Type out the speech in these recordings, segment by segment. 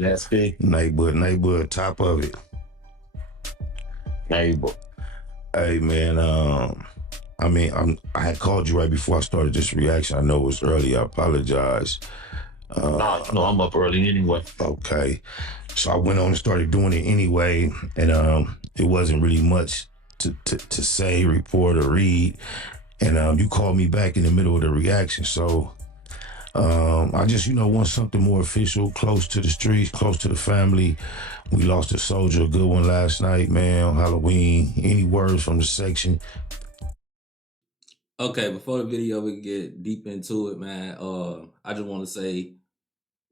That's big. Neighborhood, top of it. Neighbor. Hey man, I had called you right before I started this reaction. I know it was early. I apologize. No, I'm up early anyway. Okay, so I went on and started doing it anyway, and it wasn't really much to say, report, or read. And you called me back in the middle of the reaction, so I just want something more official, close to the streets, close to the family. We lost a soldier, a good one last night, man, on Halloween. Any words from the section? Okay, before the video we get deep into it, man, I just want to say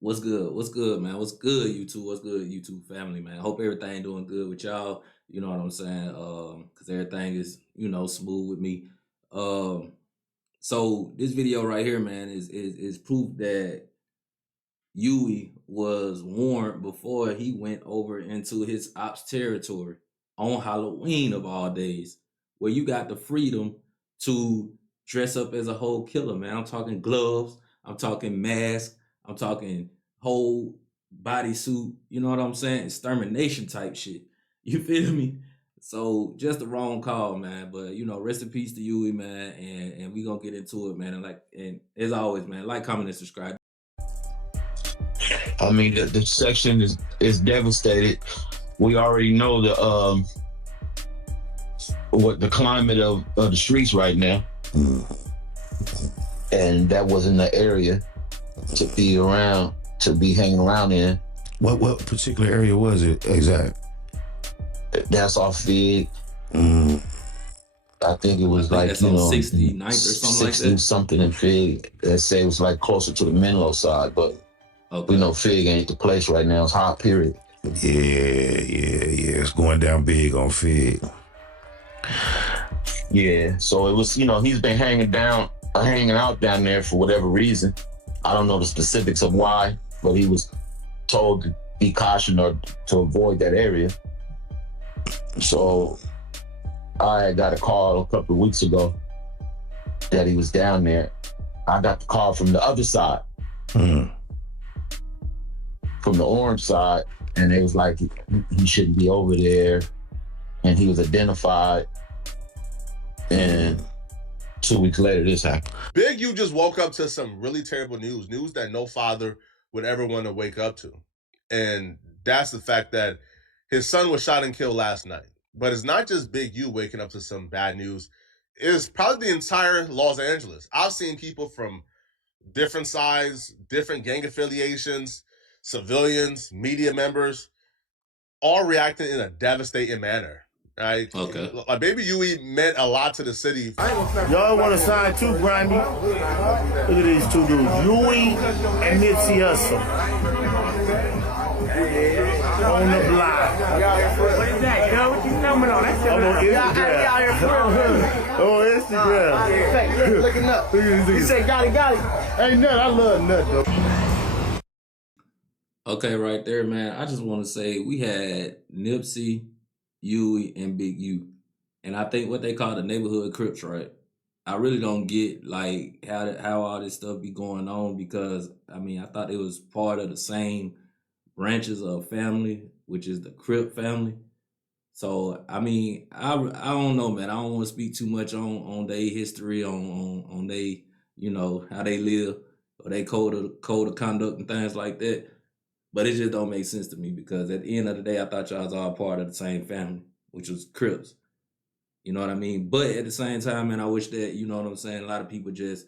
what's good, man, what's good, YouTube family, man. Hope everything doing good with y'all. You know what I'm saying? Cause everything is smooth with me. So this video right here, man, is proof that Huey was warned before he went over into his ops territory on Halloween of all days, where you got the freedom to dress up as a whole killer, man. I'm talking gloves, I'm talking mask, I'm talking whole bodysuit, you know what I'm saying? Extermination type shit. You feel me? So just the wrong call, man. But rest in peace to Huey, man. And we gonna get into it, man. And as always, man, like, comment, and subscribe. I mean, the section is devastated. We already know what the climate of the streets right now, and that wasn't the area to be hanging around in. What particular area was it exact? That's off Fig. I think it was like that's on 69th or something like that. Something in Fig. They say it was like closer to the Menlo side, but we know Fig ain't the place right now. It's hot, period. Yeah. It's going down big on Fig. Yeah. So it was, he's been hanging out down there for whatever reason. I don't know the specifics of why, but he was told to be cautioned or to avoid that area. So I got a call a couple of weeks ago that he was down there. I got the call from the other side, from the orange side, and it was like he shouldn't be over there, and he was identified. And 2 weeks later, this happened. Big U just woke up to some really terrible news that no father would ever want to wake up to. And that's the fact that his son was shot and killed last night. But it's not just Big U waking up to some bad news. It's probably the entire Los Angeles. I've seen people from different sides, different gang affiliations, civilians, media members, all reacting in a devastating manner. Right? Okay. Like Baby Huey meant a lot to the city. Y'all want to sign too, Grimy? Look at these two dudes, Huey and Nipsey Hussle. On the block. What is that, yo? What you filming on? That's I'm on Instagram. On Instagram. Looking up. He said, got it. Ain't nothing. I love nothing, though. Okay, right there, man. I just want to say we had Nipsey, Huey, and Big U. And I think what they call the neighborhood Crips, right? I really don't get like how all this stuff be going on, because I thought it was part of the same branches of family, which is the Crip family. So I don't know, man. I don't want to speak too much on their history, on they, how they live, or they code of conduct and things like that. But it just don't make sense to me, because at the end of the day, I thought y'all was all part of the same family, which was Crips. You know what I mean? But at the same time, man, I wish that, you know what I'm saying, a lot of people just,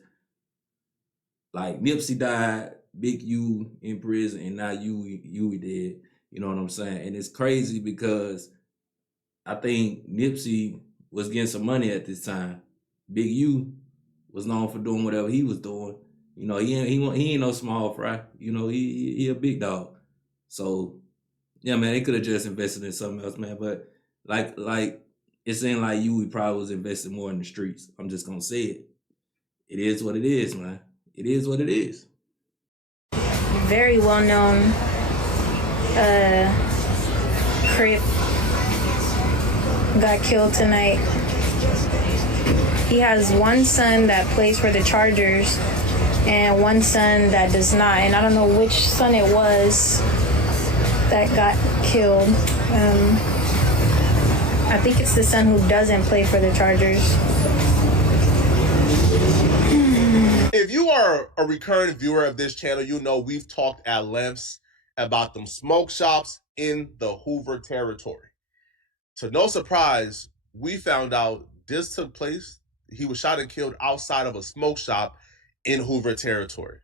like, Nipsey died, Big U in prison, and now Huey dead. You know what I'm saying? And it's crazy because I think Nipsey was getting some money at this time. Big U was known for doing whatever he was doing. He ain't no small fry. He a big dog. So yeah, man, they could have just invested in something else, man. But like it seemed like Huey probably was invested more in the streets. I'm just gonna say it. It is what it is, man. It is what it is. Very well known Crip got killed tonight. He has one son that plays for the Chargers and one son that does not. And I don't know which son it was, that got killed. I think it's the son who doesn't play for the Chargers. If you are a recurrent viewer of this channel, you know we've talked at lengths about them smoke shops in the Hoover territory. To no surprise, we found out this took place. He was shot and killed outside of a smoke shop in Hoover territory.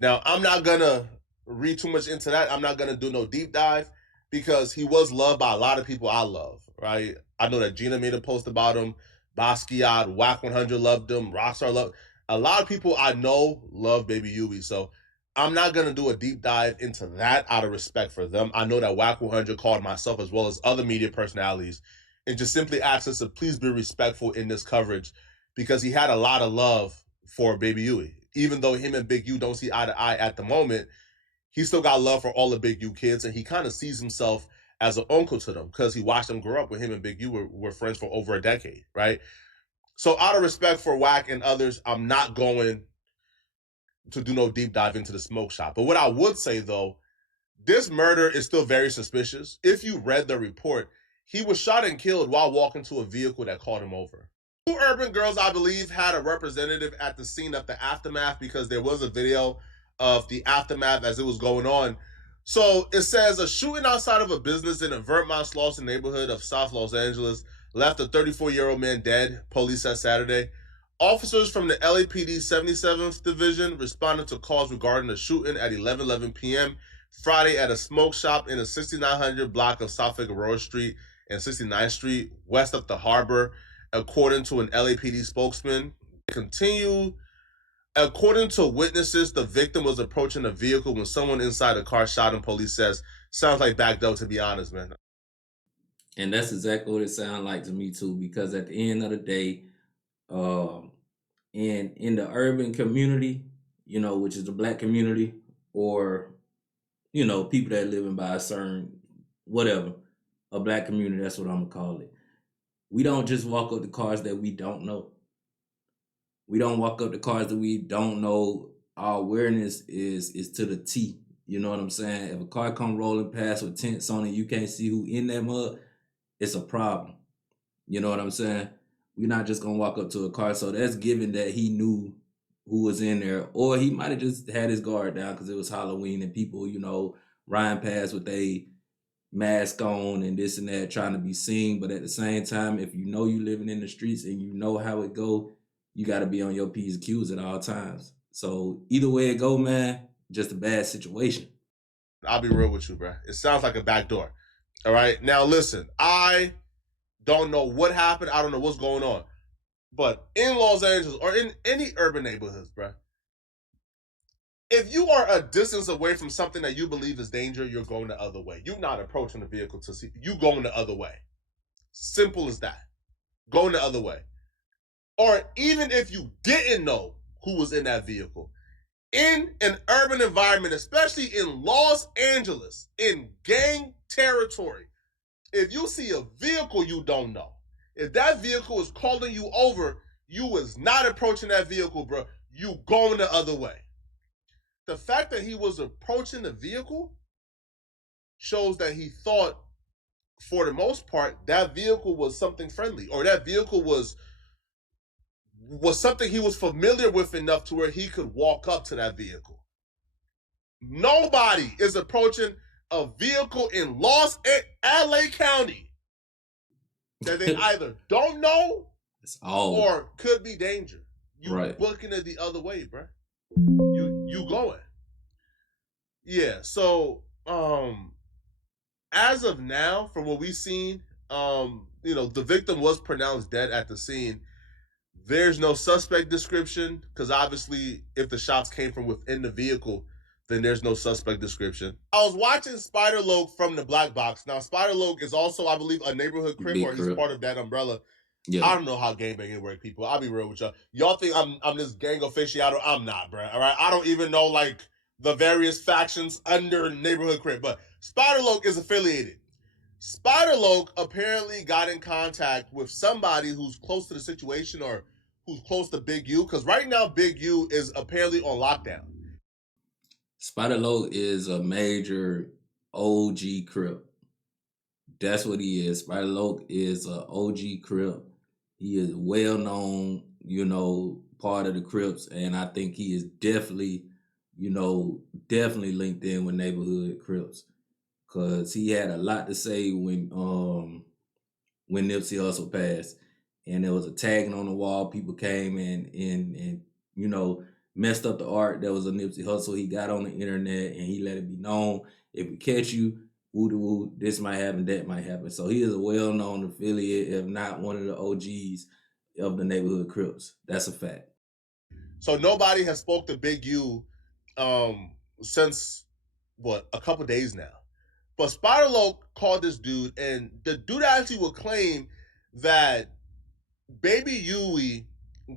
Now, I'm not going to read too much into that. I'm not going to do no deep dive because he was loved by a lot of people I love, right? I know that Gina made a post about him. Basquiat, Whack 100 loved him. Rockstar loved. A lot of people I know love Baby Huey. So I'm not going to do a deep dive into that out of respect for them. I know that Whack 100 called myself as well as other media personalities and just simply asked us to please be respectful in this coverage because he had a lot of love for Baby Huey. Even though him and Big U don't see eye to eye at the moment, he still got love for all the Big U kids, and he kind of sees himself as an uncle to them because he watched them grow up with him and Big U were friends for over a decade, right? So out of respect for Whack and others, I'm not going to do no deep dive into the smoke shop. But what I would say, though, this murder is still very suspicious. If you read the report, he was shot and killed while walking to a vehicle that called him over. Two urban girls, I believe, had a representative at the scene of the aftermath because there was a video of the aftermath as it was going on. So it says a shooting outside of a business in the Vermont Slauson neighborhood of South Los Angeles left a 34-year-old man dead, police said Saturday. Officers from the LAPD 77th Division responded to calls regarding the shooting at 11:11 p.m. Friday at a smoke shop in the 6900 block of South Figueroa Street and 69th Street, west of the harbor. According to an LAPD spokesman, according to witnesses, the victim was approaching a vehicle when someone inside the car shot him, police says. Sounds like Backdoor, to be honest, man. And that's exactly what it sounds like to me too, because at the end of the day, in the urban community, you know, which is the black community, or, you know, people that living by a certain, whatever, a black community, that's what I'm gonna call it. We don't just walk up to cars that we don't know. We don't walk up to cars that we don't know. Our awareness is to the T. You know what I'm saying? If a car come rolling past with tents on it, you can't see who in that mud, it's a problem. You know what I'm saying? We're not just gonna walk up to a car. So that's given that he knew who was in there, or he might have just had his guard down because it was Halloween and people, you know, riding past with a mask on and this and that, trying to be seen. But at the same time, if you know you living in the streets and you know how it go, you got to be on your P's and Q's at all times. So either way it go, man, just a bad situation. I'll be real with you, bro. It sounds like a backdoor. All right. Now, listen, I don't know what happened. I don't know what's going on. But in Los Angeles or in any urban neighborhoods, bro, if you are a distance away from something that you believe is danger, you're going the other way. You're not approaching the vehicle to see. You going the other way. Simple as that. Going the other way. Or even if you didn't know who was in that vehicle, in an urban environment, especially in Los Angeles, in gang territory, if you see a vehicle you don't know, if that vehicle is calling you over, you was not approaching that vehicle, bro. You going the other way. The fact that he was approaching the vehicle shows that he thought, for the most part, that vehicle was something friendly, or that vehicle was something he was familiar with enough to where he could walk up to that vehicle. Nobody is approaching a vehicle in LA County that they either don't know or could be danger. You right. Booking it the other way, bro. You going. Yeah, so as of now, from what we've seen, you know, the victim was pronounced dead at the scene. There's no suspect description, because obviously if the shots came from within the vehicle, then there's no suspect description. I was watching Spider-Loc from the Black Box. Now, Spider-Loc is also, I believe, a neighborhood crip, or he's part of that umbrella. Yeah. I don't know how gangbanging work, people. I'll be real with y'all. Y'all think I'm this gang aficionado? I'm not, bro. All right? I don't even know, like, the various factions under neighborhood crip. But Spider-Loc is affiliated. Spider-Loc apparently got in contact with somebody who's close to the situation or who's close to Big U, because right now Big U is apparently on lockdown. Spider-Loc is a major OG Crip. That's what he is. Spider Loc is a OG Crip. He is well known, part of the Crips, and I think he is definitely, definitely linked in with neighborhood Crips, because he had a lot to say when Nipsey Hussle passed, and there was a tagging on the wall. People came and messed up the art that was a Nipsey Hussle. He got on the internet and he let it be known, if we catch you, woo this might happen, that might happen. So he is a well-known affiliate, if not one of the OGs of the neighborhood Crips. That's a fact. So nobody has spoke to Big U since a couple days now. But Spider Loc called this dude, and the dude actually would claim that Baby Huey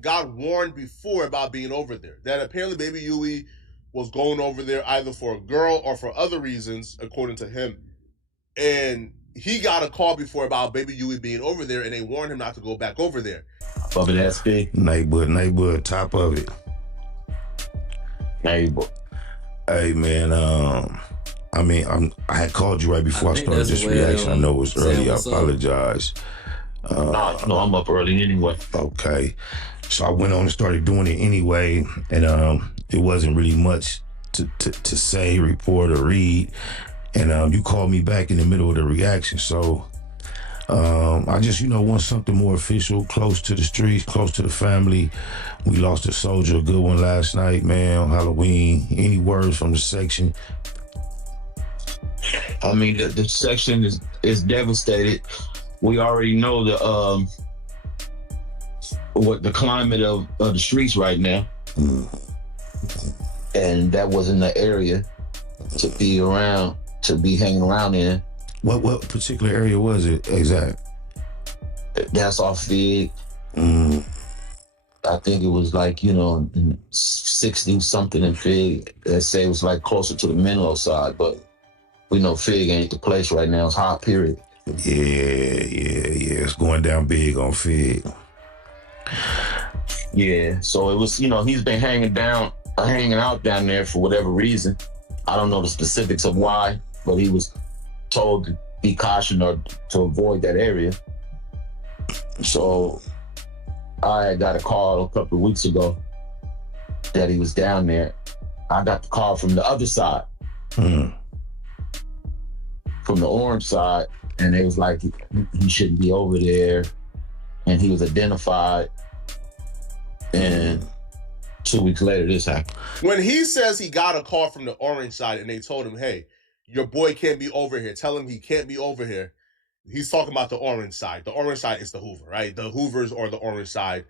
got warned before about being over there. That apparently Baby Huey was going over there either for a girl or for other reasons, according to him. And he got a call before about Baby Huey being over there, and they warned him not to go back over there. Above it, that's big. Neighborhood, top of it. Neighborhood. Hey, man, I had called you right before I started this reaction. I know it was early. I apologize. No, I'm up early anyway. Okay. So I went on and started doing it anyway, and it wasn't really much to say, report, or read. And you called me back in the middle of the reaction. So I just, want something more official, close to the streets, close to the family. We lost a soldier, a good one last night, man, on Halloween. Any words from the section? I mean, the section is devastated. We already know what the climate of the streets right now, and that wasn't the area to be around, to be hanging around in. What particular area was it exact? That's off Fig. I think it was 60 something in Fig. They say it was closer to the Menlo side, but we know Fig ain't the place right now. It's hot, period. Yeah. It's going down big on Fig. Yeah, so it was, he's been hanging out down there for whatever reason. I don't know the specifics of why, but he was told to be cautioned or to avoid that area. So I got a call a couple of weeks ago that he was down there. I got the call from the other side, from the orange side, and it was like he shouldn't be over there, and he was identified. And 2 weeks later, this happened. When he says he got a call from the orange side and they told him, hey, your boy can't be over here, tell him he can't be over here, he's talking about the orange side. The orange side is the Hoover, right? The Hoovers or the orange side.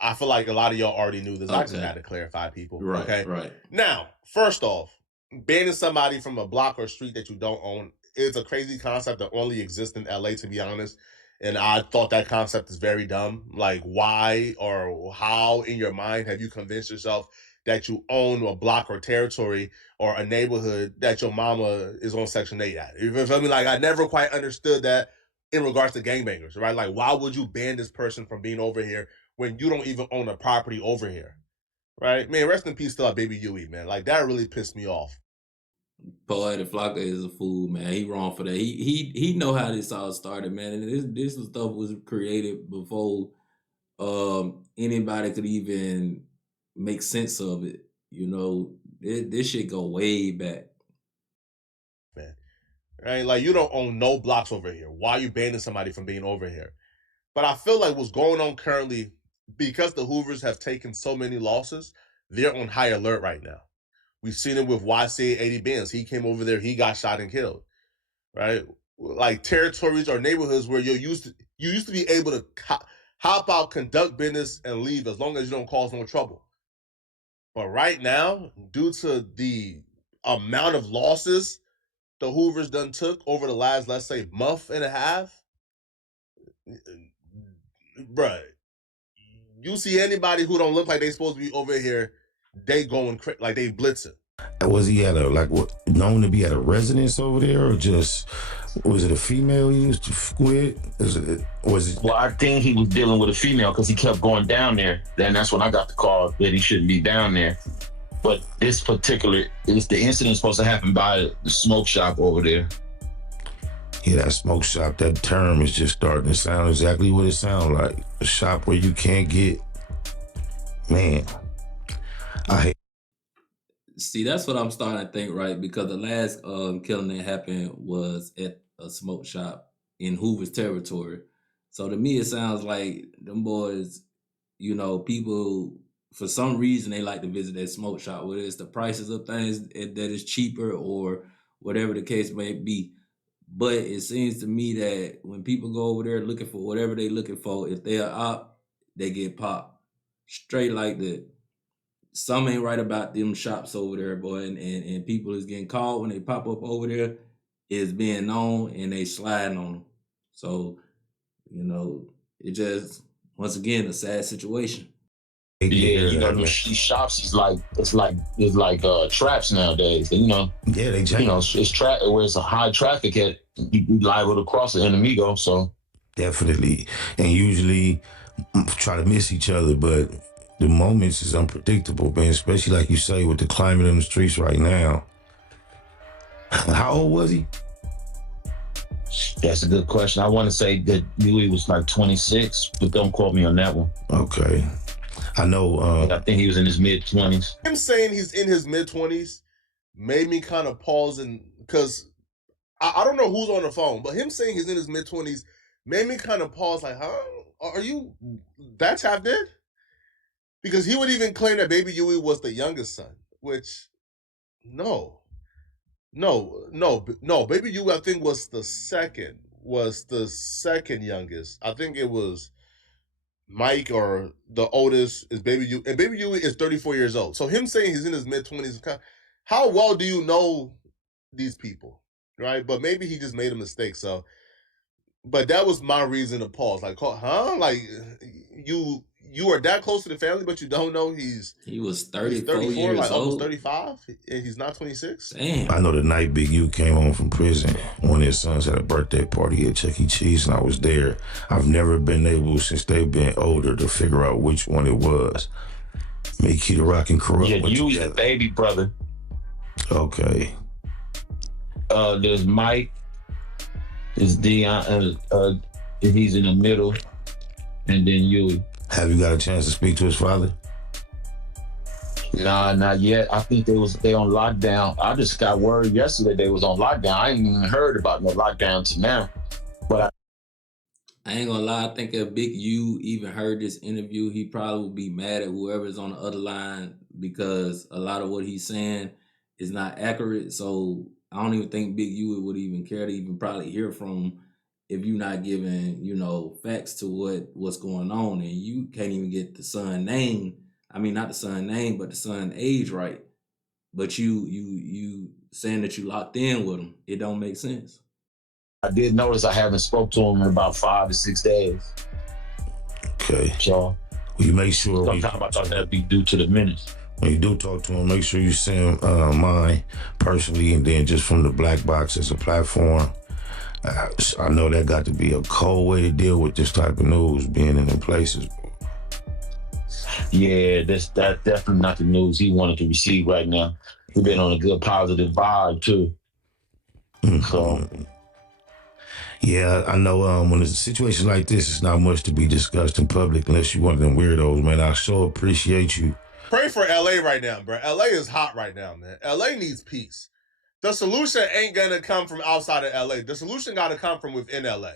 I feel like a lot of y'all already knew this. Okay. I just had to clarify, people. Right, okay? Right. Now, first off, banning somebody from a block or street that you don't own is a crazy concept that only exists in LA, to be honest. And I thought that concept is very dumb. Like, why or how in your mind have you convinced yourself that you own a block or territory or a neighborhood that your mama is on Section 8 at? You feel me? Like, I never quite understood that in regards to gangbangers, right? Like, why would you ban this person from being over here when you don't even own a property over here, right? Man, rest in peace to Baby Huey, man. Like, that really pissed me off. Poetic Flocka is a fool, man. He wrong for that. He know how this all started, man. And this stuff was created before anybody could even make sense of it. This shit go way back. Man, right? Like, you don't own no blocks over here. Why are you banning somebody from being over here? But I feel like what's going on currently, because the Hoovers have taken so many losses, they're on high alert right now. We've seen it with YCA 80 Benz. He came over there, he got shot and killed, right? Like, territories or neighborhoods where you used to be able to hop out, conduct business, and leave as long as you don't cause no trouble. But right now, due to the amount of losses the Hoovers done took over the last, let's say, month and a half, bruh, you see anybody who don't look like they supposed to be over here, they going like they blitzing. Was he at known to be at a residence over there, or just was it a female he used to squid? Well, I think he was dealing with a female because he kept going down there. Then that's when I got the call that he shouldn't be down there. But the incident supposed to happen by the smoke shop over there. Yeah, that smoke shop, that term is just starting to sound exactly what it sounds like. A shop where you can't get, man, I hate. See, that's what I'm starting to think, right? Because the last killing that happened was at a smoke shop in Hoover's territory. So to me, it sounds like them boys, people for some reason they like to visit that smoke shop, whether it's the prices of things that is cheaper or whatever the case may be. But it seems to me that when people go over there looking for whatever they looking for, if they're op, they get popped straight like that. Some ain't right about them shops over there, boy, and people is getting caught when they pop up over there. Is being known and they sliding on them. So, it just once again a sad situation. Yeah, these shops is like it's like traps nowadays. Yeah, they change. It's trap where it's a high traffic at. You liable to cross the enemigo. So definitely, and usually try to miss each other, but the moments is unpredictable, man. Especially like you say with the climate in the streets right now. How old was he? that's a good question. I want to say that Huey was like 26, but don't quote me on that one. Okay. I know. I think he was in his mid-20s. Him saying he's in his mid-20s made me kind of pause, and because I don't know who's on the phone, but him saying he's in his mid-20s made me kind of pause, like, huh? Are you that tapped in? Because he would even claim that Baby Huey was the youngest son, which no. Baby Huey, I think, was the second youngest. I think it was Mike, or the oldest is Baby Huey, and Baby Huey is 34 years old. So him saying he's in his mid-20s, how well do you know these people, right? But maybe he just made a mistake. So, but that was my reason to pause. Like, huh? Like, you are that close to the family, but you don't know he was 34 years like old, almost old. 35, and he's not 26. Damn. I know the night Big U came home from prison, one of his sons had a birthday party at Chuck E. Cheese, and I was there. I've never been able, since they've been older, to figure out which one it was. Make Key the Rock and Corrupt. Yeah, you was the baby brother. Okay. There's Mike. There's Dion. He's in the middle, and then Huey. Have you got a chance to speak to his father? Nah, not yet. I think they on lockdown. I just got word yesterday they was on lockdown. I ain't even heard about no lockdown to now. But I ain't gonna lie, I think if Big U even heard this interview, he probably would be mad at whoever's on the other line, because a lot of what he's saying is not accurate. So I don't even think Big U would even care to even probably hear from him if you're not giving, facts to what's going on, and you can't even get the son name. I mean, not the son name, but the son age right. But you saying that you locked in with him, it don't make sense. I did notice I haven't spoke to him in about 5 to 6 days. Okay. So will you make sure? Sometimes I thought that'd be due to the minutes. When you do talk to him, make sure you send mine personally, and then just from the Black Box as a platform. I know that got to be a cold way to deal with this type of news, being in them places. Yeah, that's definitely not the news he wanted to receive right now. He's been on a good positive vibe too. Mm-hmm. So yeah, I know when it's a situation like this, it's not much to be discussed in public unless you're one of them weirdos, man. I so appreciate you. Pray for LA right now, bro. LA is hot right now, man. LA needs peace. The solution ain't gonna come from outside of LA. The solution gotta come from within LA.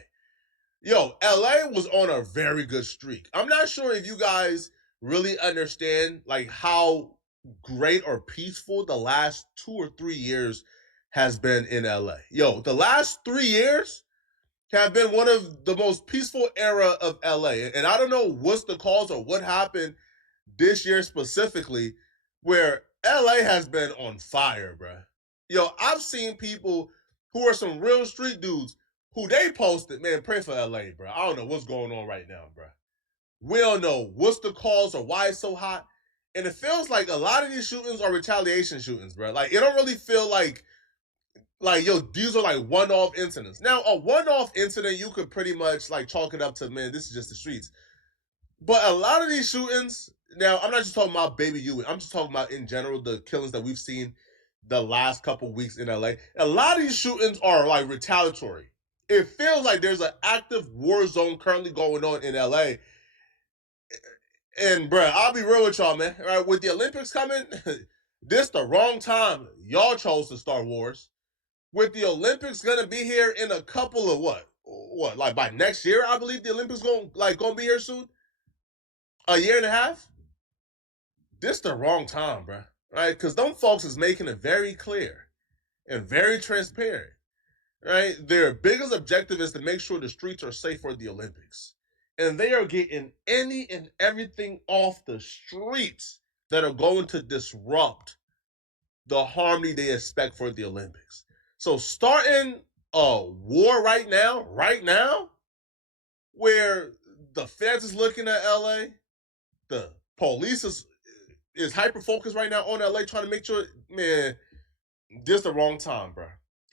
Yo, LA was on a very good streak. I'm not sure if you guys really understand like how great or peaceful the last 2 or 3 years has been in LA. Yo, the last 3 years have been one of the most peaceful era of LA. And I don't know what's the cause or what happened this year specifically where LA has been on fire, bro. Yo, I've seen people who are some real street dudes who they posted, man, pray for LA, bro. I don't know what's going on right now, bro. We don't know what's the cause or why it's so hot. And it feels like a lot of these shootings are retaliation shootings, bro. Like, it don't really feel like, yo, these are like one-off incidents. Now, a one-off incident, you could pretty much like chalk it up to, man, this is just the streets. But a lot of these shootings, now I'm not just talking about Baby Ewing. I'm just talking about in general the killings that we've seen the last couple weeks in LA. A lot of these shootings are like retaliatory. It feels like there's an active war zone currently going on in LA. And bruh, I'll be real with y'all, man. Right, with the Olympics coming, this the wrong time. Y'all chose to start wars. With the Olympics gonna be here in a couple of what, like by next year, I believe the Olympics gonna be here soon. A year and a half. This the wrong time, bruh. Right? Because them folks is making it very clear and very transparent. Right? Their biggest objective is to make sure the streets are safe for the Olympics. And they are getting any and everything off the streets that are going to disrupt the harmony they expect for the Olympics. So starting a war right now, where the feds is looking at LA, the police is hyper focused right now on LA, trying to make sure, man, this the wrong time, bro.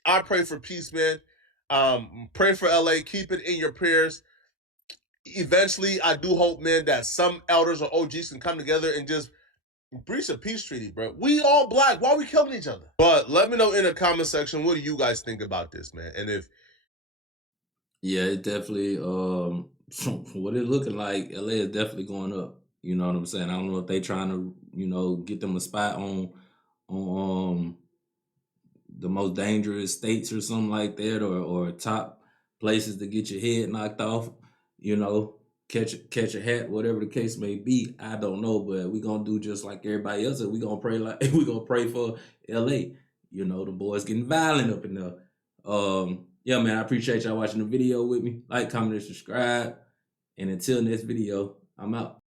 I pray for peace, man. Pray for LA. Keep it in your prayers. Eventually, I do hope, man, that some elders or OGs can come together and just breach a peace treaty, bro. We all black. Why are we killing each other? But let me know in the comment section, what do you guys think about this, man? And if Yeah, it definitely what it looking like, LA is definitely going up. You know what I'm saying? I don't know if they trying to, get them a spot on the most dangerous states or something like that, or top places to get your head knocked off, catch a hat, whatever the case may be. I don't know, but we gonna do just like everybody else. We gonna pray we gonna pray for LA. The boys getting violent up in there. Yeah, man, I appreciate y'all watching the video with me. Like, comment, and subscribe. And until next video, I'm out.